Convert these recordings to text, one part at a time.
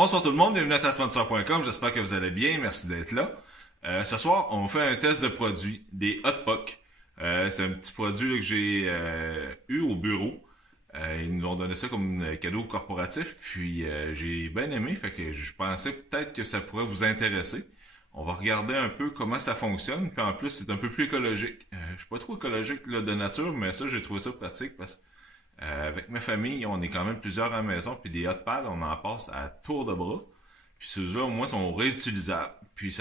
Bonsoir tout le monde, bienvenue à tasponsor.com, j'espère que vous allez bien, merci d'être là. Ce soir, on fait un test de produit, des Hot Puck. C'est un petit produit là, que j'ai eu au bureau. Ils nous ont donné ça comme cadeau corporatif, puis j'ai bien aimé, fait que je pensais peut-être que ça pourrait vous intéresser. On va regarder un peu comment ça fonctionne, puis en plus c'est un peu plus écologique. Je suis pas trop écologique là, de nature, mais ça j'ai trouvé ça pratique parce que avec ma famille, on est quand même plusieurs à la maison, puis des hot pads, on en passe à tour de bras. Puis ceux-là, au moins, sont réutilisables. Puis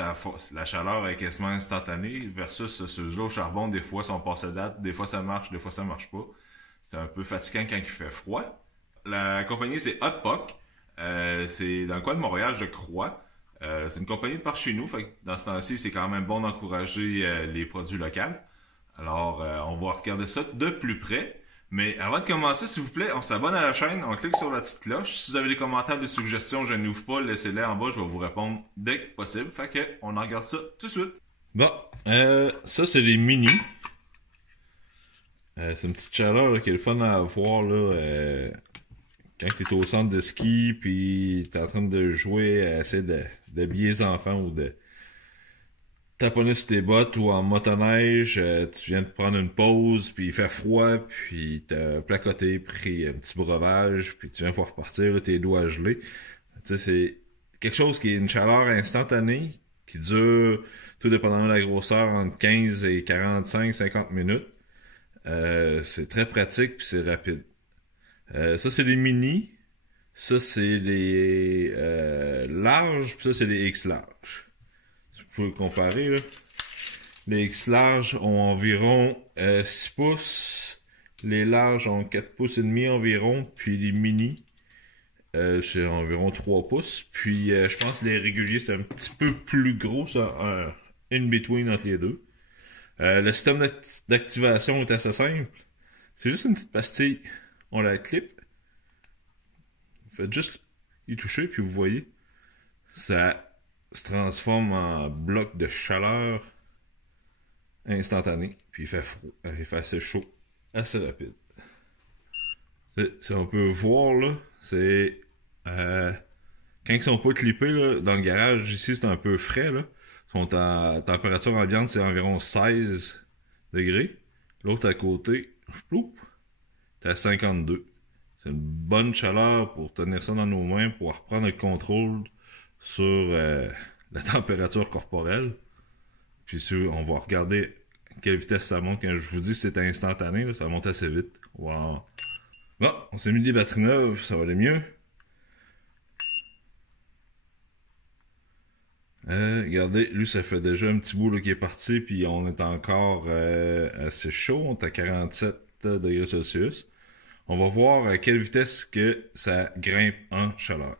la chaleur est quasiment instantanée, versus ceux-là au charbon, des fois, sont passés date, des fois ça marche, des fois ça marche pas. C'est un peu fatigant quand il fait froid. La compagnie, c'est Hot Puck. C'est dans le coin de Montréal, je crois. C'est une compagnie de par chez nous, fait que dans ce temps-ci, c'est quand même bon d'encourager les produits locaux. Alors, on va regarder ça de plus près. Mais avant de commencer, s'il vous plaît, on s'abonne à la chaîne, on clique sur la petite cloche. Si vous avez des commentaires, des suggestions, je n'ouvre pas, laissez-les en bas, je vais vous répondre dès que possible. Fait que, on en regarde ça tout de suite. Bon, ça c'est les mini. C'est une petite chaleur là, qui est le fun à avoir là, quand t'es au centre de ski puis t'es en train de jouer à essayer d'habiller les enfants ou de taponner sur tes bottes ou en motoneige, tu viens de prendre une pause, puis il fait froid, puis t'as placoté, pris un petit breuvage, puis tu viens pour repartir, là, tes doigts gelés. Tu sais, c'est quelque chose qui est une chaleur instantanée, qui dure, tout dépendamment de la grosseur, entre 15 et 45-50 minutes. C'est très pratique, puis c'est rapide. Ça, c'est les mini. Ça, c'est les larges, puis ça, c'est les X larges. Vous pouvez comparer là. Les X larges ont environ 6 pouces, les larges ont 4 pouces et demi environ, puis les mini c'est environ 3 pouces, puis je pense que les réguliers c'est un petit peu plus gros, ça, in between entre les deux. Le système d'activation est assez simple, c'est juste une petite pastille, on la clip, vous faites juste y toucher, puis vous voyez, ça se transforme en bloc de chaleur instantané, puis il fait froid, il fait assez chaud, assez rapide. On peut voir là, c'est quand ils sont pas clippés là, dans le garage ici c'est un peu frais là, ils sont à température ambiante c'est environ 16 degrés, l'autre à côté, t'es à 52. C'est une bonne chaleur pour tenir ça dans nos mains, pour reprendre le contrôle sur la température corporelle. Puis on va regarder à quelle vitesse ça monte. Quand je vous dis que c'est instantané, là, ça monte assez vite. Wow. Bon, on s'est mis des batteries neuves, ça va aller mieux. Regardez, lui ça fait déjà un petit bout là, qui est parti, puis on est encore assez chaud, on est à 47 degrés Celsius. On va voir à quelle vitesse que ça grimpe en chaleur.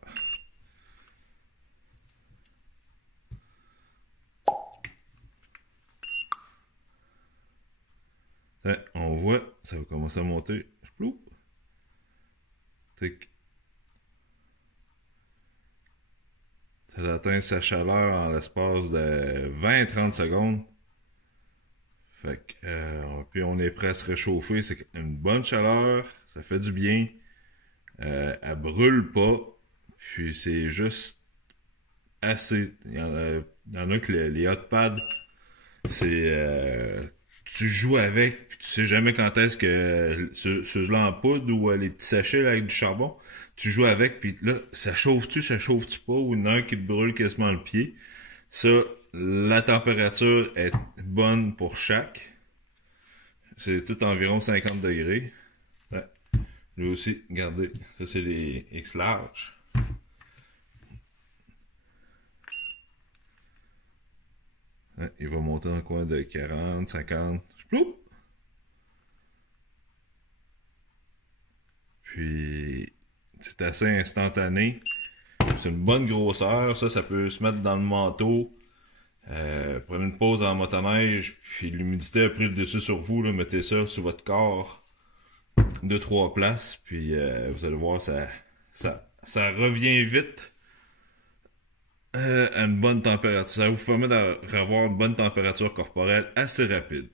On voit, ça va commencer à monter. Ça atteint sa chaleur en l'espace de 20-30 secondes. Fait que, puis on est prêt à se réchauffer. C'est une bonne chaleur, ça fait du bien. Elle brûle pas. Puis c'est juste assez. Il y en a que les hot pads, c'est tu joues avec, puis tu sais jamais quand est-ce que ceux-là en poudre ou les petits sachets là, avec du charbon, tu joues avec, puis là, ça chauffe-tu pas, ou il y en a un qui te brûle quasiment le pied. Ça, la température est bonne pour chaque. C'est tout environ 50 degrés. Ouais. Lui aussi, regardez, ça c'est les X large. Ouais, il va monter dans le coin de 40, 50. Puis, c'est assez instantané. C'est une bonne grosseur. Ça peut se mettre dans le manteau. Prenez une pause en motoneige. Puis l'humidité a pris le dessus sur vous. Là, mettez ça sur votre corps. 2-3 places. Puis vous allez voir, ça revient vite. À une bonne température. Ça vous permet d'avoir une bonne température corporelle assez rapide.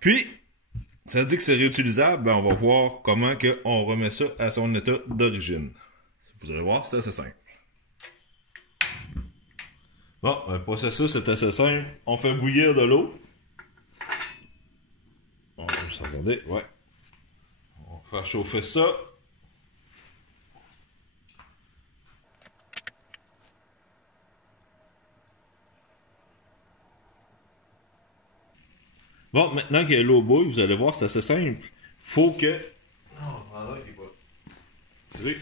Puis, ça dit que c'est réutilisable, ben on va voir comment on remet ça à son état d'origine. Vous allez voir, c'est assez simple. Bon, un processus c'est assez simple. On fait bouillir de l'eau. On va juste regarder, ouais. On va faire chauffer ça. Bon, maintenant que l'eau bouille, vous allez voir, c'est assez simple. Faut que... Non, pendant qu'il est pas... Tu sais,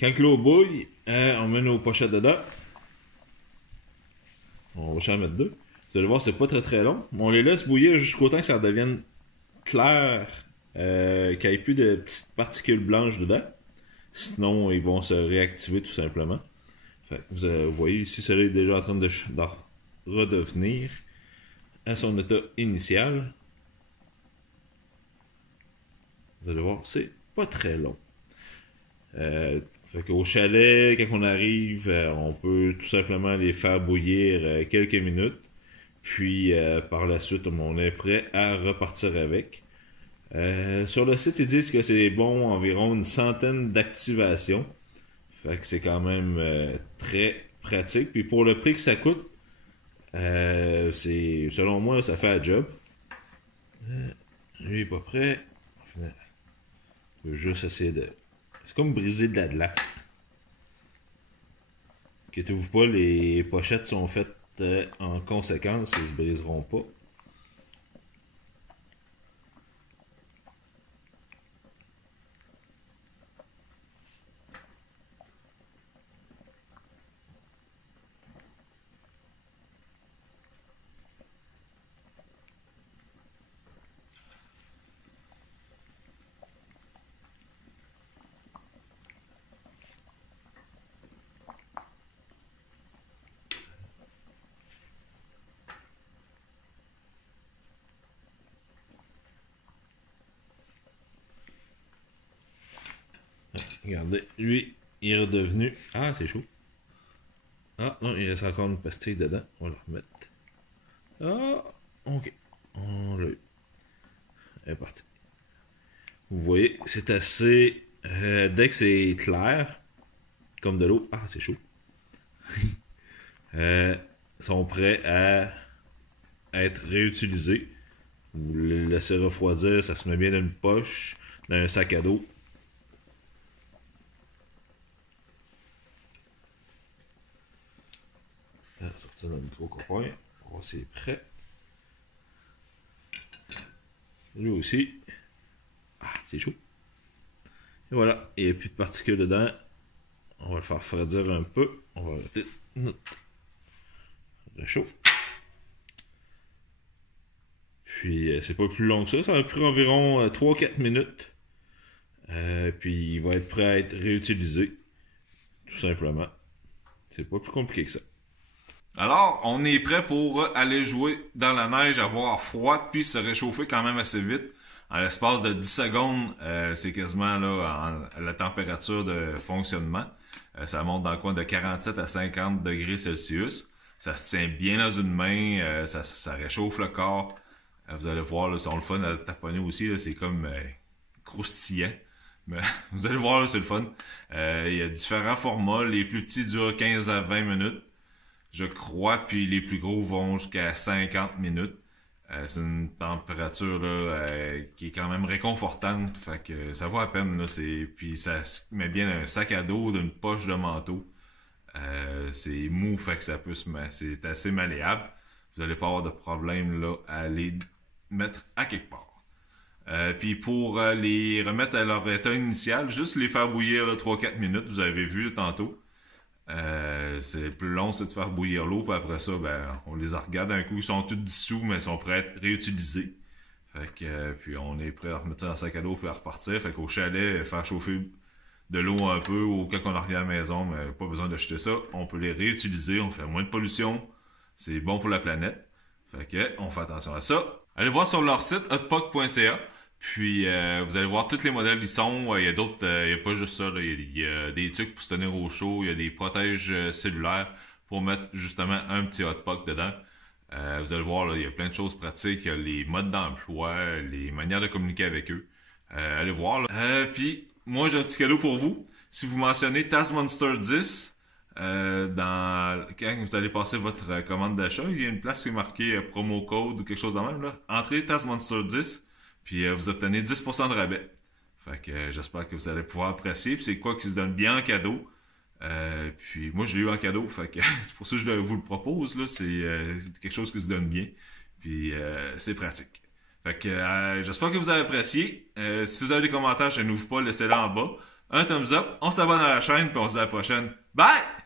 quand l'eau bouille, on met nos pochettes dedans. On va juste en mettre deux. Vous allez voir, c'est pas très très long. On les laisse bouillir jusqu'au temps que ça devienne clair, qu'il n'y ait plus de petites particules blanches dedans. Sinon, ils vont se réactiver tout simplement. Fait que vous voyez ici, celui est déjà en train de redevenir à son état initial. Vous allez voir, c'est pas très long. Fait qu'au chalet, quand on arrive, on peut tout simplement les faire bouillir quelques minutes. Puis par la suite, on est prêt à repartir avec. Sur le site, ils disent que c'est bon environ une centaine d'activations. Fait que c'est quand même très pratique. Puis pour le prix que ça coûte, c'est selon moi, ça fait la job. Lui est pas prêt. On peut juste essayer de... C'est comme briser de la glace. Inquiétez-vous pas, les pochettes sont faites en conséquence, ils se briseront pas. Regardez, lui, il est redevenu... Ah, c'est chaud. Ah, non, il reste encore une pastille dedans. On va la remettre. Ah, ok. On l'a eu. Elle est partie. Vous voyez, c'est assez... dès que c'est clair, comme de l'eau... Ah, c'est chaud. Sont prêts à être réutilisés. Vous les laissez refroidir, ça se met bien dans une poche, dans un sac à dos. Sortir dans le micro-copain. On va voir si c'est prêt. Lui aussi. Ah, c'est chaud. Et voilà, il n'y a plus de particules dedans. On va le faire refroidir un peu. On va arrêter notre réchaud. Puis c'est pas plus long que ça. Ça va prendre environ 3-4 minutes. Puis il va être prêt à être réutilisé. Tout simplement. C'est pas plus compliqué que ça. Alors, on est prêt pour aller jouer dans la neige, avoir froid, puis se réchauffer quand même assez vite. En l'espace de 10 secondes, c'est quasiment là la température de fonctionnement. Ça monte dans le coin de 47 à 50 degrés Celsius. Ça se tient bien dans une main, ça réchauffe le corps. Vous allez voir, là, c'est le fun à taponner aussi, c'est comme croustillant. Mais vous allez voir, c'est le fun. Il y a différents formats. Les plus petits durent 15 à 20 minutes. Je crois, puis les plus gros vont jusqu'à 50 minutes. C'est une température là, qui est quand même réconfortante, fait que ça vaut la peine. Là, puis ça se met bien dans un sac à dos, d'une poche de manteau. C'est mou, fait que c'est assez malléable. Vous n'allez pas avoir de problème là, à les mettre à quelque part. Puis pour les remettre à leur état initial, juste les faire bouillir 3-4 minutes, vous avez vu là, tantôt. C'est plus long, c'est de faire bouillir l'eau, puis après ça, ben, on les regarde d'un coup, ils sont tous dissous, mais ils sont prêts à être réutilisés. Fait que, puis on est prêt à remettre ça dans le sac à dos, puis à repartir. Fait qu'au chalet, faire chauffer de l'eau un peu, ou quand on revient à la maison, mais pas besoin d'acheter ça. On peut les réutiliser, on fait moins de pollution. C'est bon pour la planète. Fait que, on fait attention à ça. Allez voir sur leur site, hotpock.ca. Puis, vous allez voir tous les modèles qui sont. Il y a d'autres, il n'y a pas juste ça. Là. Il y a des trucs pour se tenir au chaud. Il y a des protèges cellulaires pour mettre justement un petit hotpock dedans. Vous allez voir, là, il y a plein de choses pratiques. Il y a les modes d'emploi, les manières de communiquer avec eux. Allez voir. Puis, moi, j'ai un petit cadeau pour vous. Si vous mentionnez TazMonster 10, quand vous allez passer votre commande d'achat, il y a une place qui est marquée promo code ou quelque chose de même, là. Entrez TazMonster 10, puis vous obtenez 10% de rabais. Fait que j'espère que vous allez pouvoir apprécier. Puis c'est quoi qui se donne bien en cadeau. Puis moi je l'ai eu en cadeau. Fait que c'est pour ça que je vous le propose. Là. C'est quelque chose qui se donne bien. Puis c'est pratique. Fait que j'espère que vous avez apprécié. Si vous avez des commentaires, je n'ouvre pas, laissez-les en bas. Un thumbs up, on s'abonne à la chaîne, puis on se dit à la prochaine. Bye!